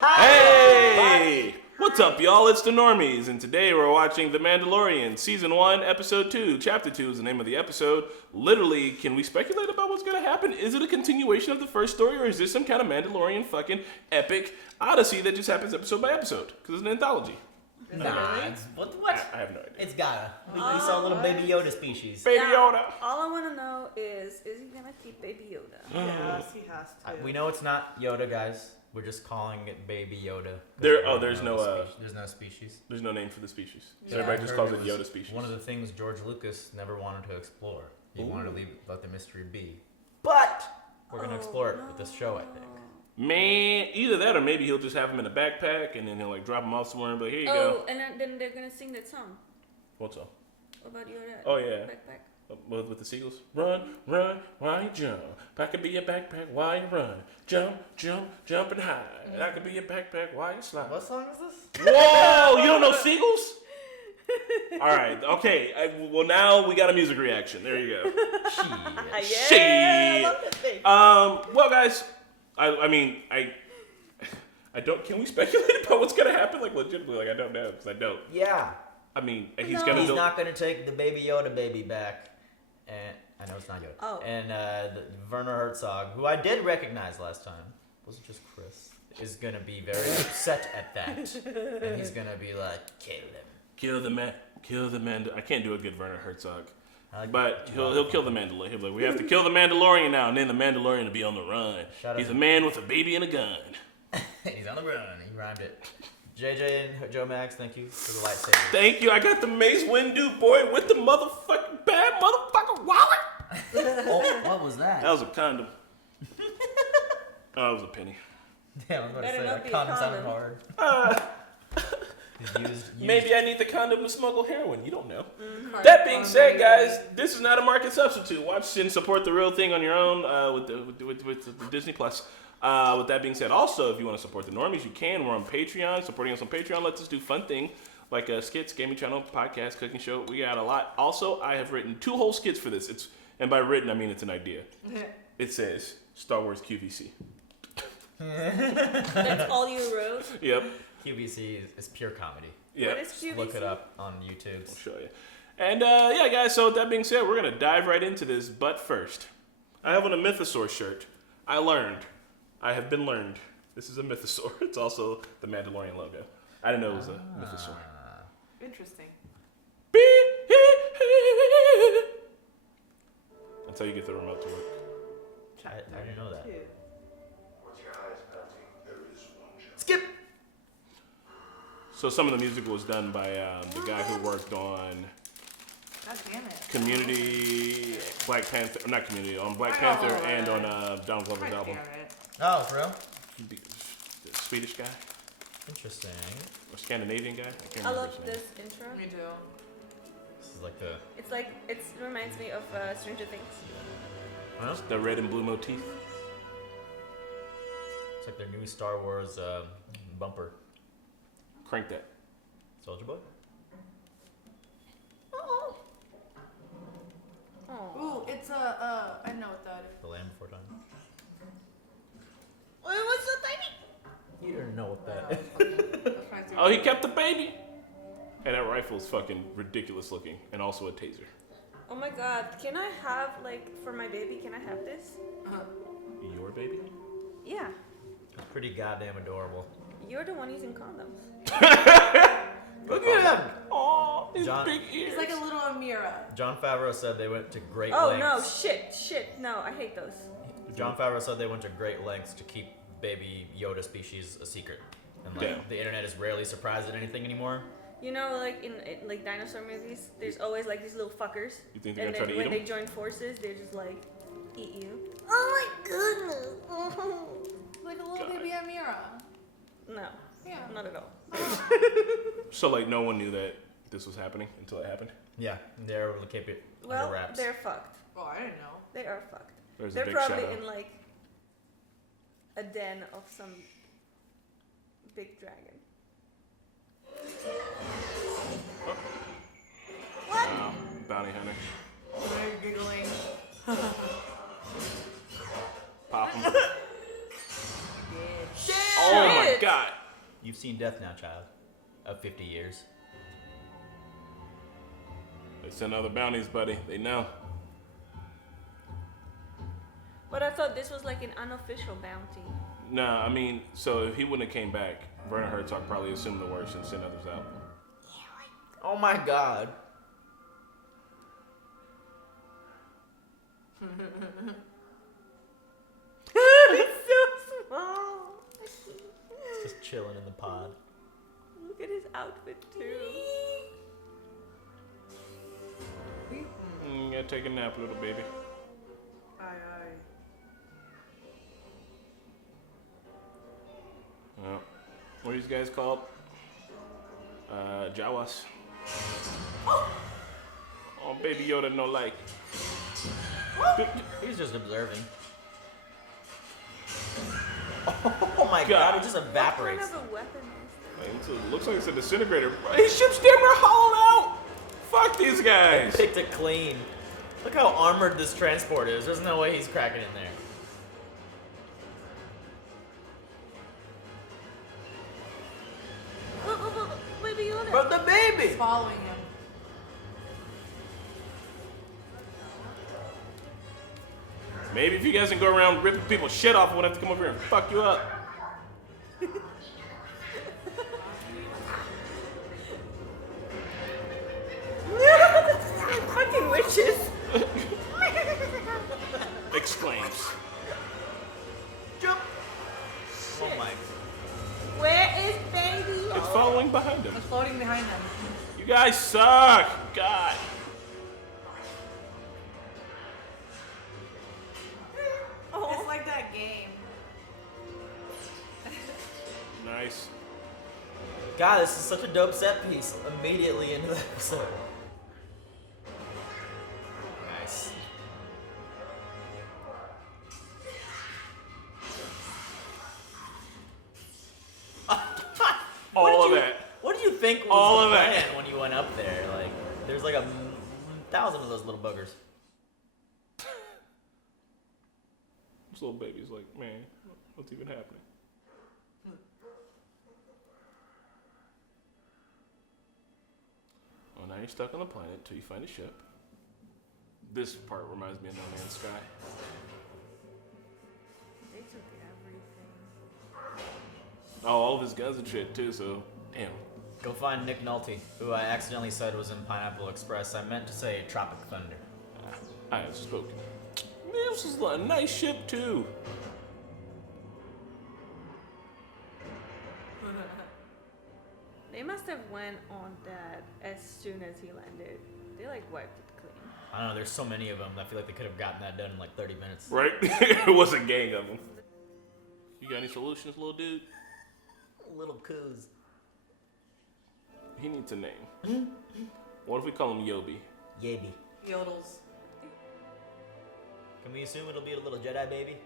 Hey! What's up, y'all? It's the Normies, and today we're watching The Mandalorian, Season 1, Episode 2. Chapter 2 is the name of the episode. Literally, can we speculate about what's gonna happen? Is it a continuation of the first story, or is this some kind of Mandalorian fucking epic odyssey that just happens episode by episode? Because it's an anthology. What? I have no idea. It's gotta. We saw a little Baby Yoda species. Baby Yoda! All I want to know is he gonna keep Baby Yoda? Yes, he has to. We know it's not Yoda, guys. We're just calling it Baby Yoda. There's no species. There's no name for the species. So Yeah. everybody just calls it Yoda species. One of the things George Lucas never wanted to explore. He wanted to let the mystery be. But we're gonna explore it with this show, I think. Man, either that or maybe he'll just have him in a backpack and then he'll like drop him off somewhere and be like, here you go. And then they're gonna sing that song. What song? About Yoda. Oh, yeah. Backpack. With the seagulls? Run, while you jump. I could be your backpack while you run. Jump, jumping high. And I could be your backpack while you slide. What song is this? Whoa! You don't know seagulls? All right, okay. Well, now we got a music reaction. There you go. Yeah, I love that thing. Well, guys, I don't. Can we speculate about what's gonna happen? Like legitimately, like I don't know because I don't. Yeah. I mean, he's No. gonna. He's not gonna take the Baby Yoda baby back. And I know it's not Yoda. Oh. And the Werner Herzog, who I did recognize last time, wasn't just Chris, is gonna be very upset at that, and he's gonna be like, kill him. Kill the man. Kill the man. I can't do a good Werner Herzog. Like, But he'll kill the Mandalorian. He'll be like, we have to kill the Mandalorian now, and then the Mandalorian will be on the run. He's a man with a baby and a gun. He's on the run. He rhymed it. JJ and Joe Max, thank you for the lightsaber. Thank you. I got the Mace Windu boy with the motherfucking bad motherfucking wallet. Oh, what was that? That was a condom. That was a penny. Damn, I'm going to Better say not that be a condom sounded condom. hard. Used. Maybe I need the condom to smuggle heroin. You don't know. That being said, guys, this is not a market substitute. Watch and support the real thing on your own with the Disney Plus. With that being said, also, if you want to support the Normies, you can. We're on Patreon. Supporting us on Patreon lets us do fun things like skits, gaming channel, podcast, cooking show. We got a lot. Also, I have written 2 whole skits for this. And by written, I mean it's an idea. It says Star Wars QVC. That's all you wrote? Yep. QVC is pure comedy. Yep. What is QVC? Look it up on YouTube. I'll show you. And yeah, guys, so with that being said, we're going to dive right into this. But first, I have on a Mythosaur shirt. I have been learned. This is a Mythosaur. It's also the Mandalorian logo. I didn't know it was a Mythosaur. Interesting. That's how you get the remote to work. I didn't know that. Cute. Skip! So some of the music was done by the guy who worked on God damn it. Community, Black Panther, not Community, on Black Panther and on Donald Glover's God album. damn it. Oh, for real? The Swedish guy Interesting. or Scandinavian guy. I can't I remember love his name. this intro. Me too. This is like the... It reminds me of Stranger Things. Huh? The red and blue motif. It's like their new Star Wars bumper. Crank that. Soldier Boy? Oh. Ooh, it's a, I know what that is. The Land Before Time. Wait, what's so tiny? You don't know what that is. That's my Oh, he kept the baby. Hey, that rifle is fucking ridiculous looking, and also a taser. Oh my god, can I have, for my baby, can I have this? Your baby? Yeah. It's pretty goddamn adorable. You're the one using condoms. Look at him! Oh, his John- big ears. It's like a little Amira. John Favreau said they went to great Oh lengths. no, shit, no, I hate those. John Favreau said they went to great lengths to keep Baby Yoda species a secret. And the internet is rarely surprised at anything anymore. You know, in dinosaur movies, there's always these little fuckers. You think they're And gonna try then to eat when him? they join forces, they're just eat you. Oh my goodness. Like a little God. baby Amira. No, Yeah. not at all. So no one knew that this was happening until it happened. Yeah, they're able to keep it Well, under wraps. they're fucked. Oh, I didn't know. They are fucked. There's a They're big probably shadow. in a den of some big dragon. What? Wow, bounty hunter. Why are you giggling? Pop him. Bitch. Oh my Shit. god. You've seen death now, child. Of 50 years. They send other bounties, buddy. They know. But I thought this was like an unofficial bounty. Nah, I mean, so if he wouldn't have came back, Werner Herzog probably assumed the worst and sent others out. Oh my god. It's so small. It's just chilling in the pod. Look at his outfit too. You gotta take a nap, little baby. Aye, aye. Well, what are these guys called? Jawas. Oh, baby Yoda, no like. He's just observing. Oh my god, it just evaporates. What kind of a weapon is this? It looks like it's a disintegrator. His ship's damn near hollowed out. Fuck these guys. Picked it clean. Look how armored this transport is. There's no way he's cracking in there. Look, baby Yoda. But the baby! He's following him. Maybe if you guys can go around ripping people's shit off, we'll have to come over here and fuck you up. Fucking witches. Exclaims. Jump! Oh my. Where is baby? It's following behind him. It's floating behind them. You guys suck. God. It's like that game. Nice. God, this is such a dope set piece. Immediately into the episode. Nice. All of that. What did you think was All the of that. plan when you went up there? Like, there's like 1,000 of those little buggers. This little baby's like, man, what's even happening? Well, now you're stuck on the planet until you find a ship. This part reminds me of No Man's Sky. They took everything. Oh, all of his guns and shit too, so damn. Go find Nick Nolte, who I accidentally said was in Pineapple Express. I meant to say Tropic Thunder. I have spoken. This is a nice ship too. They must have went on that as soon as he landed. They like wiped it clean. I don't know, there's so many of them. I feel like they could have gotten that done in like 30 minutes. Right? It was a gang of them. You got any solutions, little dude? Little coos. He needs a name. What if we call him Yobi? Yaby. Yodels. Can we assume it'll be a little Jedi baby?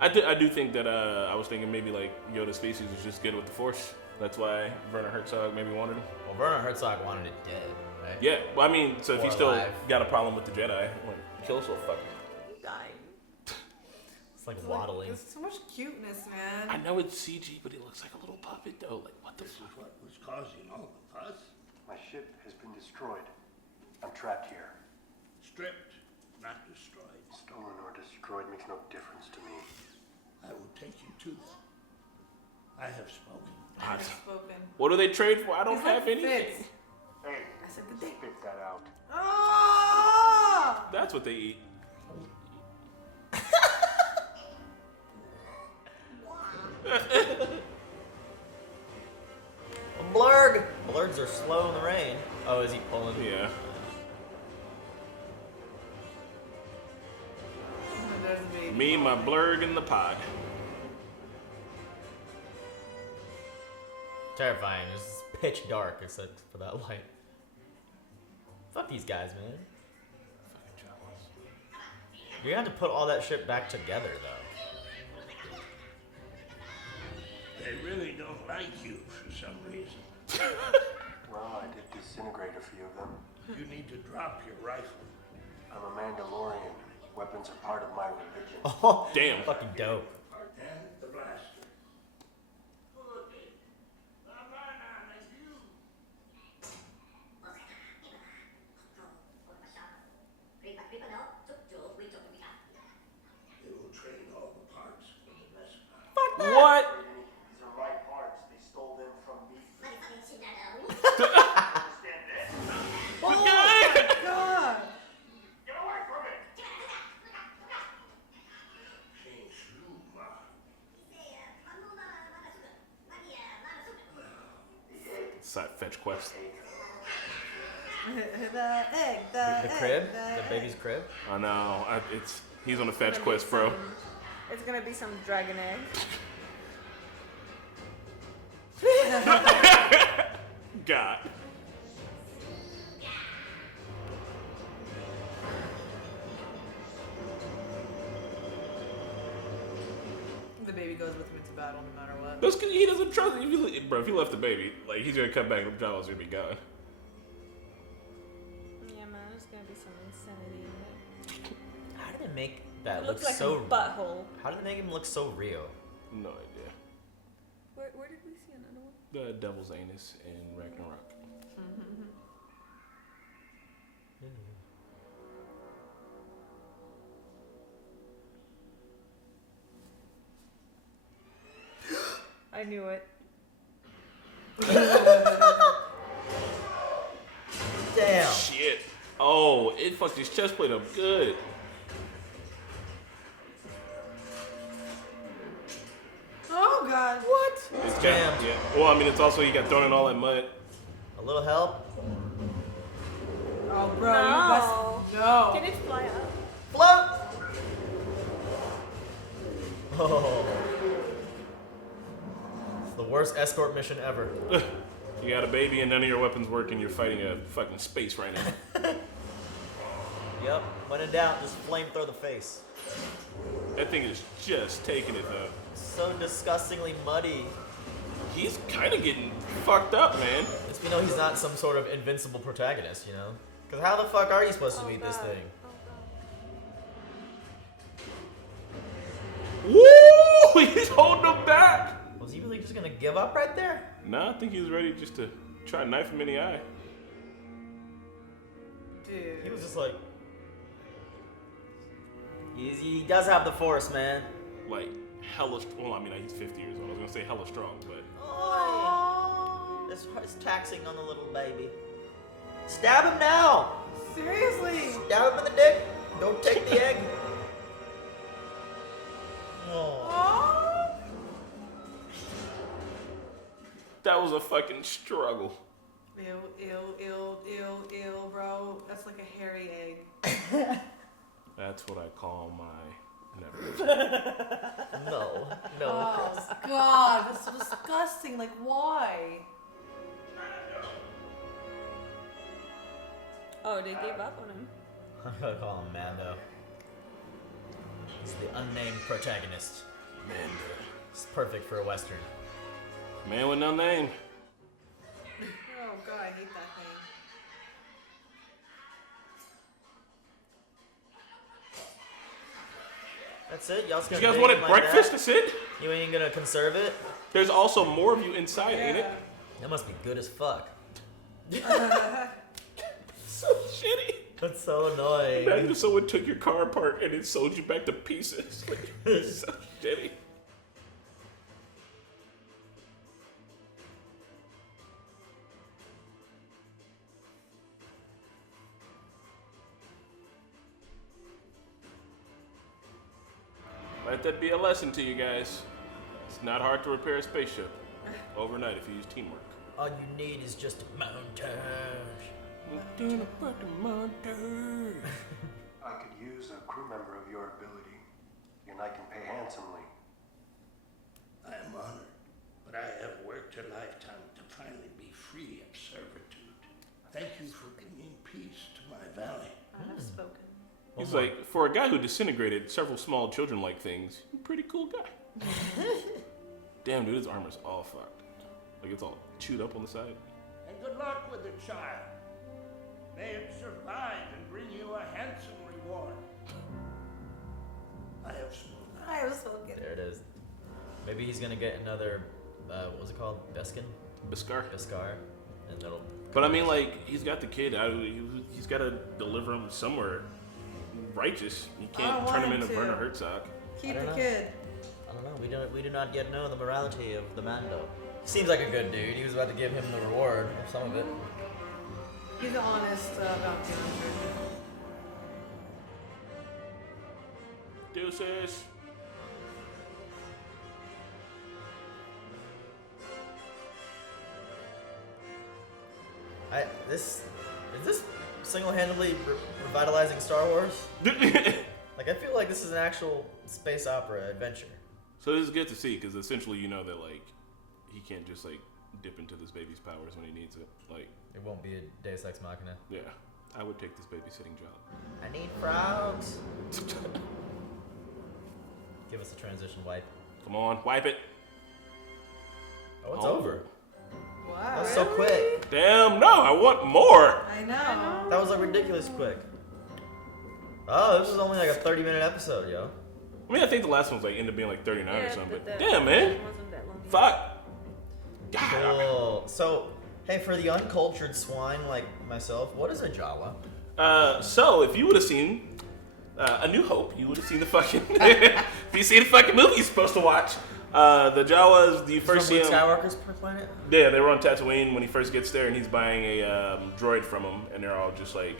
I do think that I was thinking maybe like Yoda's species was just good with the Force. That's why Werner Herzog maybe wanted him. Well, Werner Herzog wanted it dead, right? Yeah, well, I mean, so if Or he still alive. got a problem with the Jedi, like, kill us, little fucker. He died. It's like waddling. There's so much cuteness, man. I know it's CG, but he looks like a little puppet though. Like, what the This fuck? is what was causing all the fuss. My ship has been destroyed. I'm trapped here. Stripped, not destroyed. Stolen or destroyed makes no difference to me. I will take you to them. I have spoken. Ah, I've spoken. what do they trade for? I don't He's have like anything. Fitz. Hey, I said the dick. spit that out. Ah! That's what they eat. A blurg! Blurgs are slow in the rain. Oh, is he pulling? Yeah. There's a baby. Me, my blurg, and the pod. Terrifying. It's pitch dark except for that light. Fuck these guys, man. Fucking Jawas. You're gonna have to put all that shit back together, though. They really don't like you for some reason. Well, I did disintegrate a few of them. You need to drop your rifle. I'm a Mandalorian. Weapons are part of my religion. Oh, Damn. fucking dope. And the blaster. side fetch quest. The crib? The baby's crib? I know. He's on a fetch quest, bro. It's gonna be some dragon egg. God. The baby goes with him into battle no matter what. That's because he doesn't trust it. Bro, if he left the baby, like, he's gonna come back and the child's gonna be gone. Yeah, man, there's gonna be some insanity in it. How did they make that It look looks like so... a butthole. How did they make him look so real? No idea. Where did we see another one? The Devil's Anus in Ragnarok. I knew it. Damn. Shit. Oh, it fucked his chest plate up good. Oh god. What? It's Jammed. yeah. Well, I mean, it's also he got thrown in all that mud. A little help? Oh, bro, No. you must. No. Can it fly up? Float! Oh. It's the worst escort mission ever. You got a baby and none of your weapons work and you're fighting a fucking space right now. Yep. When in doubt, just flamethrow the face. That thing is just taking it though. So disgustingly muddy. He's kind of getting fucked up, man. It's, you know, he's not some sort of invincible protagonist, you know? Because how the fuck are you supposed to beat this thing? Woo! He's holding him back. Was he really just gonna give up right there? Nah, I think he was ready just to try to knife him in the eye. Dude. He was just like... He does have the force, man. Like, hella well, I mean, he's 50 years old. I was going to say hella strong, but... Oh, it's taxing on the little baby. Stab him now! Seriously? Stab him in the dick. Don't take the egg. Oh. Oh. That was a fucking struggle. Ew, bro. That's like a hairy egg. That's what I call my never. No. Oh, God. That's so disgusting. Like, why? Oh, they gave up on him. I'm gonna call him Mando. He's the unnamed protagonist. Man, It's perfect for a Western. man with no name. Oh, God. I hate that thing. That's it? Y'all's You gonna guys dig wanted him like breakfast? that? That's it? You ain't gonna conserve it? There's also more of you inside, ain't it? That must be good as fuck. So shitty. That's so annoying. Imagine if someone took your car apart and then sold you back to pieces. Like, it's so shitty. Let that be a lesson to you guys. It's not hard to repair a spaceship overnight if you use teamwork. All you need is just a montage. I could use a crew member of your ability, and I can pay handsomely. I am honored, but I have worked a lifetime to finally be free of servitude. Thank you for bringing peace to my valley. I have spoken. He's like, for a guy who disintegrated several small children like things, pretty cool guy. Damn, dude, his armor's all fucked. Like, it's all chewed up on the side. And good luck with the child. May it survive and bring you a handsome reward. I have spoken. I was spoken. There it is. Maybe he's gonna get another, what's it called? Beskar? Beskar. Beskar. And that'll... But I mean, like, he's got the kid. He's got to deliver him somewhere righteous. You I can't don't turn want him him into to. Werner Herzog. I Keep don't the know. kid. I don't know. We do not yet know the morality of the Mando. Seems like a good dude. He was about to give him the reward, or some of it. He's an honest bounty hunter. Deuces. Is this single-handedly revitalizing Star Wars? Like, I feel like this is an actual space opera adventure. So this is good to see because essentially you know that like he can't just like dip into this baby's powers when he needs it. Like It won't be a Deus Ex Machina. yeah, I would take this babysitting job. I need frogs. Give us a transition wipe. Come on, wipe it. Oh, it's over. Wow. That was so quick. Damn, no, I want more. I know. That was like ridiculous quick. Oh, this was only like a 30-minute episode, yo. I mean, I think the last one's like ended up being like 39 or something. But the- damn, man, it wasn't that long. fuck. God. Cool. So, hey, for the uncultured swine like myself, what is a Jawa? So if you would have seen A New Hope, you would have seen the fucking. If you see the fucking movie you're supposed to watch, the Jawas, the first see Luke him. Skywalker's planet? Yeah, they were on Tatooine when he first gets there, and he's buying a droid from him, and they're all just like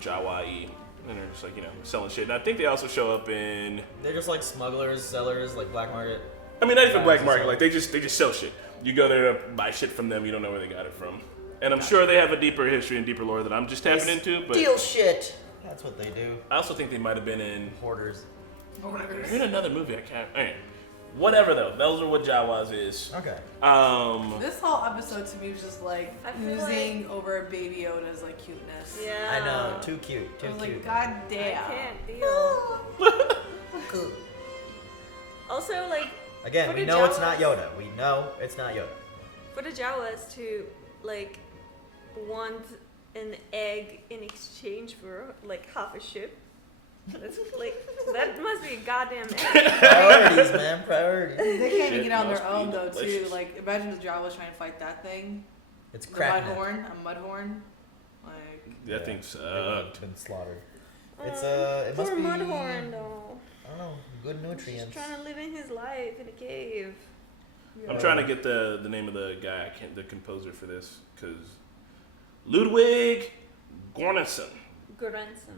Jawa-y, and they're just like selling shit. And I think they also show up in. They're just like smugglers, sellers, like black market. I mean, not even black market. Like they just sell shit. You go there to buy shit from them. You don't know where they got it from. And I'm sure they have a deeper history and deeper lore that I'm just tapping into. But Steal shit. That's what they do. I also think they might have been in. Hoarders. In another movie. I can't. Whatever though. Those are what Jawas is. Okay. This whole episode to me was just like I feel oozing over Baby Yoda's like cuteness. Yeah. I know. Too cute. Too I was cute. like, God I damn. can't deal. Also, like, Again, for we the know it's not Jawas- Yoda. We know it's not Yoda. for the Jawas to like want an egg in exchange for like half a ship. That's like that must be a goddamn egg. Priorities, man. Priorities. They can't even Shit get on their must be own though too. delicious. Like imagine the Jawas trying to fight that thing. It's The cracking. mudhorn. Like That thing sucked. Been slaughtered. It's Aw, it must poor be. Mudhorn though. I don't know. Good He's nutrients. trying to live in his life in a cave. I'm trying to get the name of the guy. I can't. The composer for this because Ludwig Göransson.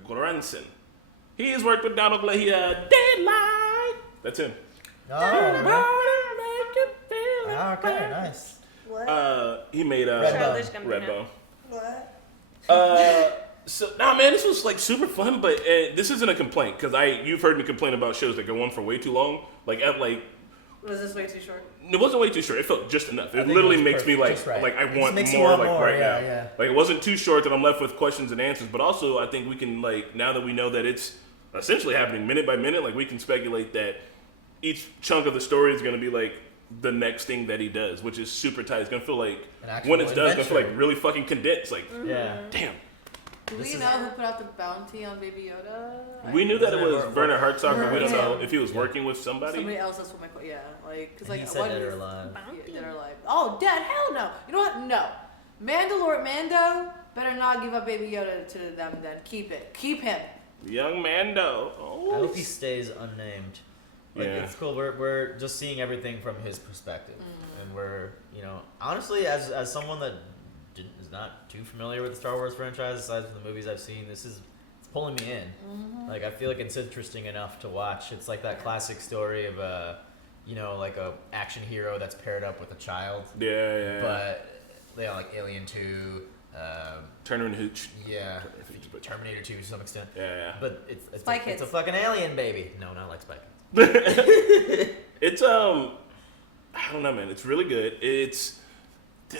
Göransson. He's worked with Donald Glover. Deadline. That's him. Oh, okay, nice. what? He made Childish Gambino. Redbone. What? So man, this was like super fun, but this isn't a complaint because you've heard me complain about shows that go on for way too long. Was this way too short? It wasn't way too short. It felt just enough. I It think literally it was makes me perfect, like just right. like I It just want makes you more want like more, right yeah, now. yeah. Like it wasn't too short that I'm left with questions and answers, but also I think we can like now that we know that it's essentially happening minute by minute, like we can speculate that each chunk of the story is going to be like the next thing that he does, which is super tight. It's going to feel like An actual when it's done, it's going to feel adventure. like really fucking condensed. Like Yeah. damn. Do This we is- know who put out the bounty on Baby Yoda? We knew that it was Werner Werner Herzog, but we don't Yeah. know if he was working with somebody. Somebody else. That's what my yeah. Like, cause And like he said what dead or is- alive. Yeah, dead or alive. Oh, dead? Hell no. You know what? No. Mando better not give up Baby Yoda to them. Then keep it. Keep him. Young Mando. I Oh. hope he stays unnamed. Like, Yeah. it's cool. We're just seeing everything from his perspective, and we're honestly as someone that is not too familiar with the Star Wars franchise, aside from the movies I've seen, it's pulling me in. Like I feel like it's interesting enough to watch. It's like that classic story of like a action hero that's paired up with a child, Yeah. but they are like Alien 2. Turner and Hooch. Yeah, Terminator 2 to some extent. Yeah. But it's Spy it's a Kids. fucking alien baby. No, not like Spy Kids. It's I don't know, man. It's really good. It's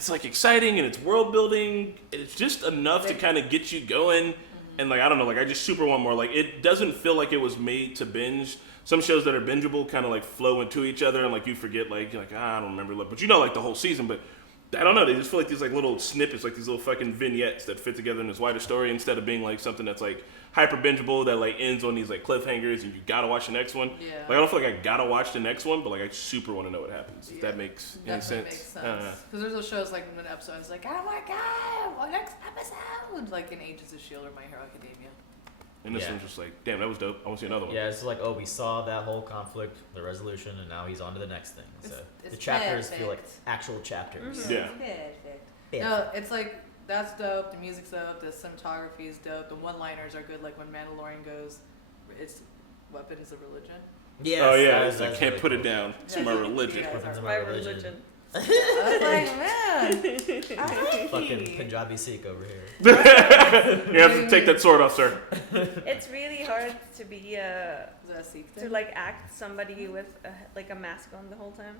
like exciting and it's world building. It's just enough to kind of get you going. And like I don't know, like I just super want more. Like it doesn't feel like it was made to binge. Some shows that are bingeable kind of like flow into each other and like you forget like you're like I don't remember, but like the whole season. But I don't know. They just feel like these like little snippets, like these little fucking vignettes that fit together in this wider story instead of being like something that's like hyper bingeable that like ends on these like cliffhangers and you gotta watch the next one. Yeah. Like I don't feel like I gotta watch the next one, but like I super want to know what happens. If that makes any Definitely sense. makes sense. Because there's those shows like when an episode is like, oh my god, what next episode? Like in Agents of S.H.I.E.L.D. or My Hero Academia. And this Yeah. one's just like, damn, that was dope. I want to see another one. Yeah, it's like, oh, we saw that whole conflict, the resolution, and now he's on to the next thing. So It's the chapters feel like perfect. actual chapters. Yeah. Perfect. Yeah. No, it's like that's dope. The music's dope. The cinematography is dope. The one-liners are good. Like when Mandalorian goes, "It's weapons of religion." Yes, Oh yeah, that it's is- like that's can't really put cool. it down. It's Yeah, my yeah, religion. yeah. Weapons of My my religion. religion. I was like, man, fun. Fucking Punjabi Sikh over here. You have to take that sword off, sir. It's really hard to be Is that a Sikh to thing? like act somebody with a mask on the whole time.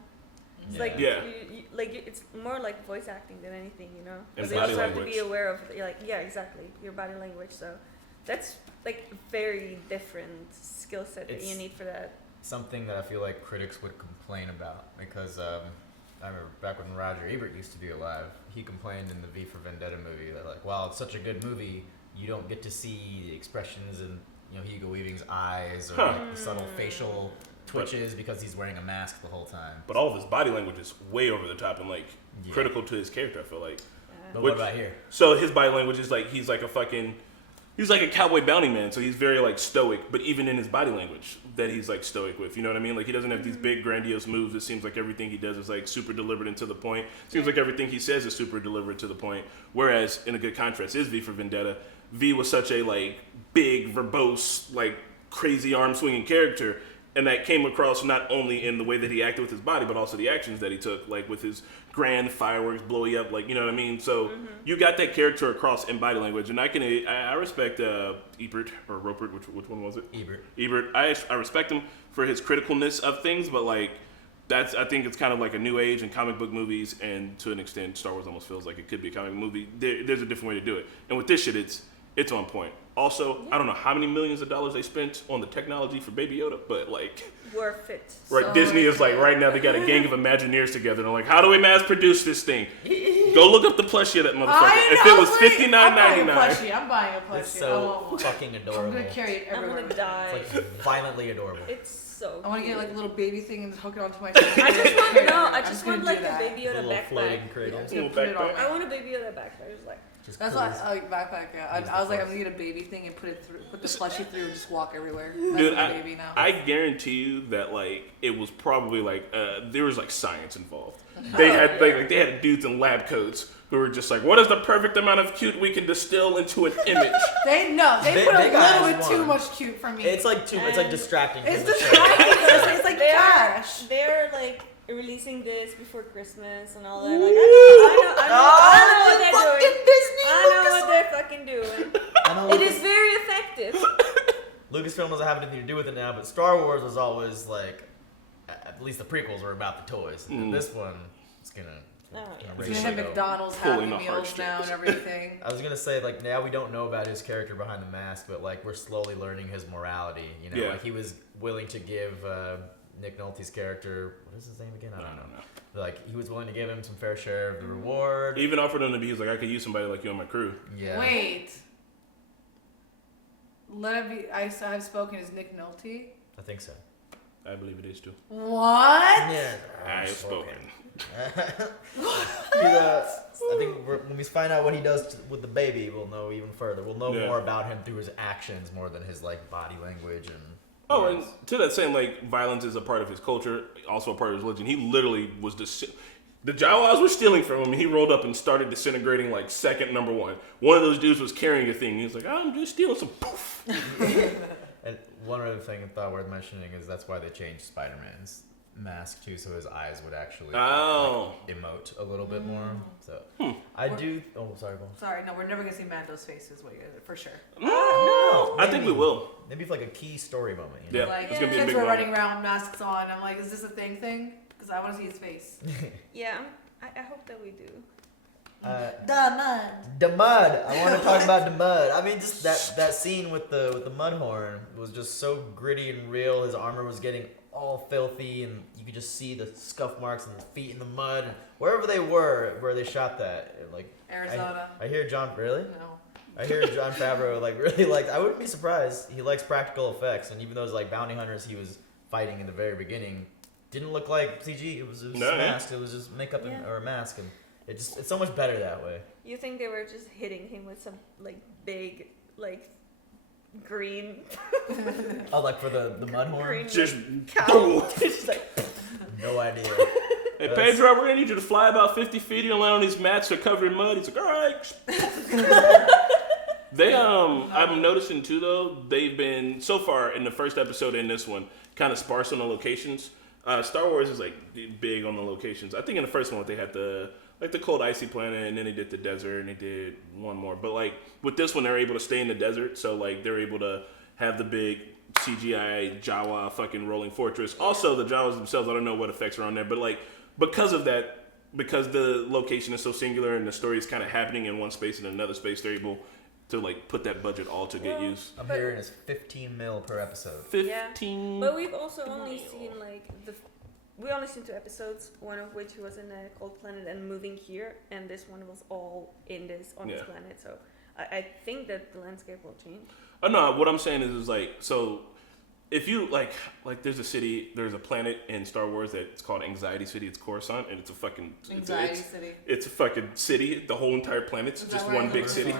It's like Yeah. it's more like voice acting than anything, you know. And But they body just have to language. be aware of exactly your body language. So that's like a very different skill set that you It's- need for that. Something that I feel like critics would complain about because I remember back when Roger Ebert used to be alive, he complained in the V for Vendetta movie that like, wow, it's such a good movie, you don't get to see the expressions in Hugo Weaving's eyes or like the subtle facial twitches because he's wearing a mask the whole time. But all of his body language is way over the top and like Yeah. critical to his character, I feel like. But Which- what about here? So his body language is like he's like a cowboy bounty man, so he's very like stoic, but even in his body language that he's like stoic with, you know what I mean? Like he doesn't have these big grandiose moves. It seems like everything he does is like super deliberate and to the point. Seems like everything he says is super deliberate to the point. Whereas in a good contrast is V for Vendetta. V was such a like big, verbose, like crazy arm swinging character. And that came across not only in the way that he acted with his body, but also the actions that he took, like with his grand fireworks blowy up, like, you know what I mean? So you got that character across in body language, and I respect Ebert or Rupert, which one was it? Ebert. I respect him for his criticalness of things, but like I think it's kind of like a new age in comic book movies, and to an extent, Star Wars almost feels like it could be a comic movie. There's a different way to do it, and with this shit, it's on point. Also, I don't know how many millions of dollars they spent on the technology for Baby Yoda, but like, Worth it. right? So Disney is like right now they got a gang of Imagineers together. And they're like, how do we mass produce this thing? Go look up the plushie of that motherfucker. If it was $59.99, I'm buying a plushie. It's I so want one. fucking I'm adorable. gonna carry it I'm everywhere. gonna die. It's like violently adorable. It's so. I want to get cute. like a little baby thing and hook it onto my. I just want I I'm just gonna want do like a that. Baby A Yoda little backpack. floating cradle. I'm just gonna put it on. I want a Baby Yoda backpack. Just like Just That's cruise. like backpack. Yeah, I was like, I'm gonna get a baby thing and put the plushie through and just walk everywhere. That's dude, my baby now. I guarantee you that like it was probably like there was like science involved. They had they had dudes in lab coats who were just like, what is the perfect amount of cute we can distill into an image? They They- put a they got little bit us too one. much cute for me. It's like distracting. It's from the show. distracting. It's like cash. they're like releasing this before Christmas and all that. Like I know what they're doing. I know what they're fucking doing. I know It is very effective. Lucasfilm doesn't have anything to do with it now, but Star Wars was always like, at least the prequels were about the toys. And this one is gonna. Oh, yeah. It's raise gonna have the go. McDonald's Pulling Happy the Meals now and everything. I was gonna say like now we don't know about his character behind the mask, but like we're slowly learning his morality. You know, Yeah. like he was willing to give Nick Nolte's character, what is his name again? I don't know. Like he was willing to give him some fair share of the reward. Even offered him to be, he was like, I could use somebody like you on my crew. Yeah. Wait. Let it be. I've spoken as Nick Nolte. I think so. I believe it is too. What? Yeah. I have spoken. I think when we find out what he does with the baby, we'll know even further. We'll know Yeah. more about him through his actions more than his like body language and. Oh, and to that same, like, violence is a part of his culture, also a part of his religion. He literally was the Jawas were stealing from him, and he rolled up and started disintegrating, like, second number one. One of those dudes was carrying a thing. He was like, I'm just stealing some poof. And one other thing I thought worth mentioning is that's why they changed Spider-Man's mask too, so his eyes would actually like, emote a little bit more. So I do. Oh, sorry, Paul. Sorry, no, we're never gonna see Mando's faces for sure. No, I think we will. Maybe for like a key story moment. You know? Yeah, Like it's gonna be a kids big were moment. running around masks on. I'm like, is this a thing? Because I want to see his face. Yeah, I hope that we do. The mud. I want to talk about the mud. I mean, just that scene with the mud horn was just so gritty and real. His armor was getting all filthy, and you could just see the scuff marks and the feet in the mud. Wherever they were, where they shot that, like Arizona. I hear John. Really? No. I hear John Favreau like really likes. I wouldn't be surprised. He likes practical effects, and even those like bounty hunters he was fighting in the very beginning didn't look like CG. It was masked. It was just makeup or a mask, and it's so much better that way. You think they were just hitting him with some like big like green Oh, like for the mud horn. green Just cow? Just like No idea. Hey, Pedro, we're gonna need you to fly about 50 feet and land on these mats that are covered in mud. He's like, all right. I'm noticing too though, they've been so far in the first episode and this one kind of sparse on the locations. Star Wars is like big on the locations. I think in the first one they had the cold icy planet, and then they did the desert, and they did one more. But like with this one, they're able to stay in the desert, so like they're able to have the big CGI Jawa fucking rolling fortress. Also, the Jawas themselves, I don't know what effects are on there, but like because of that, because the location is so singular and the story is kind of happening in one space and another space, they're able to like put that budget all to get used. I'm hearing it's 15 mil per episode. 15. But we've also only seen like we only seen 2 episodes, one of which was in a cold planet and moving here, and this one was all on this planet. So I think that the landscape will change. Oh no, what I'm saying is like, so if you like there's a planet in Star Wars that's called Anxiety City. It's Coruscant, and it's a fucking City. It's a fucking city. The whole entire planet's just one big city.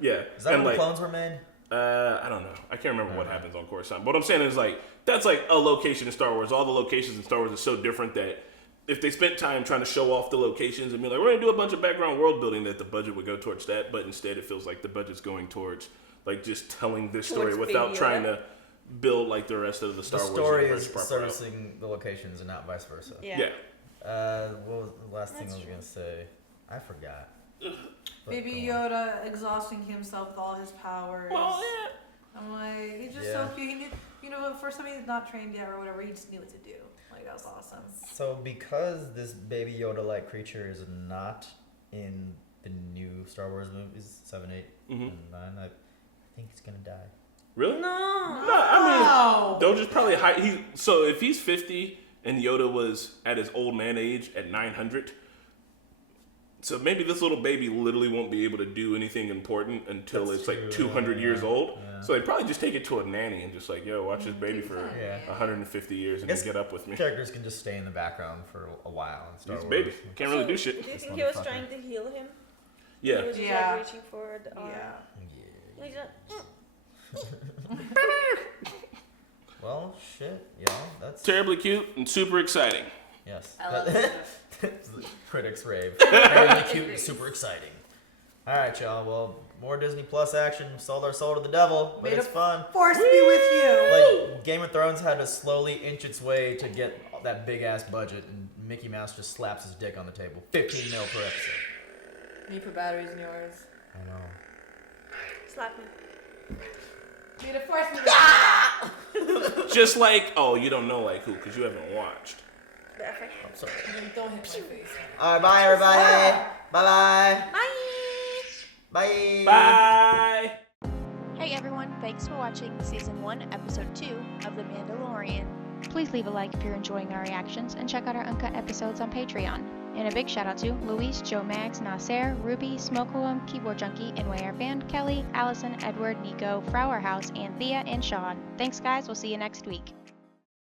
Yeah, Is that where the clones were made? I don't know. I can't remember what happens on Coruscant. But what I'm saying is like that's like a location in Star Wars. All the locations in Star Wars are so different that if they spent time trying to show off the locations and be like, we're gonna do a bunch of background world building, that the budget would go towards that. But instead, it feels like the budget's going towards like just telling this story without trying to build like the rest of the Star Wars universe. The story is servicing the locations and not vice versa. Yeah. What was the last thing I was gonna say? I forgot. Baby Yoda exhausting himself with all his powers. Well, yeah. I'm like, he's just so cute. He knew, for somebody who's not trained yet or whatever, he just knew what to do. Like, that was awesome. So because this Baby Yoda-like creature is not in the new Star Wars movies, 7, 8, and 9, I think he's gonna die. Really? No. I mean, they'll just probably hide. So if he's 50 and Yoda was at his old man age at 900, so maybe this little baby literally won't be able to do anything important until it's like 200 years old. Yeah. So they'd probably just take it to a nanny and just like, yo, watch this baby for 150 years and then get up with me. Characters can just stay in the background for a while in Star Wars. Baby. Can't really do shit. Do you think he was trying to heal him? Yeah. He was just like reaching for the arm. He's well, shit, y'all. That's terribly cute and super exciting. Yes. I love it. Critics rave. Terribly cute and super exciting. All right, y'all. Well, more Disney Plus action. Sold our soul to the devil, but it's fun. Force be with you. Like Game of Thrones had to slowly inch its way to get that big ass budget, and Mickey Mouse just slaps his dick on the table. 15 mil per episode. You put batteries in yours. I know. Slap me. Be the force be with you. Just like, you don't know like who because you haven't watched. I'm sorry. Don't hit my face. All right, bye everybody. Bye-bye. Bye. Bye. Bye. Hey everyone, thanks for watching Season 1, Episode 2 of The Mandalorian. Please leave a like if you're enjoying our reactions and check out our uncut episodes on Patreon. And a big shout out to Luis, Joe Mags, Nasser, Ruby, Smokeholm, Keyboard Junkie, NYR Band, Kelly, Allison, Edward, Nico, Frauer House, and Thea and Sean. Thanks guys, we'll see you next week.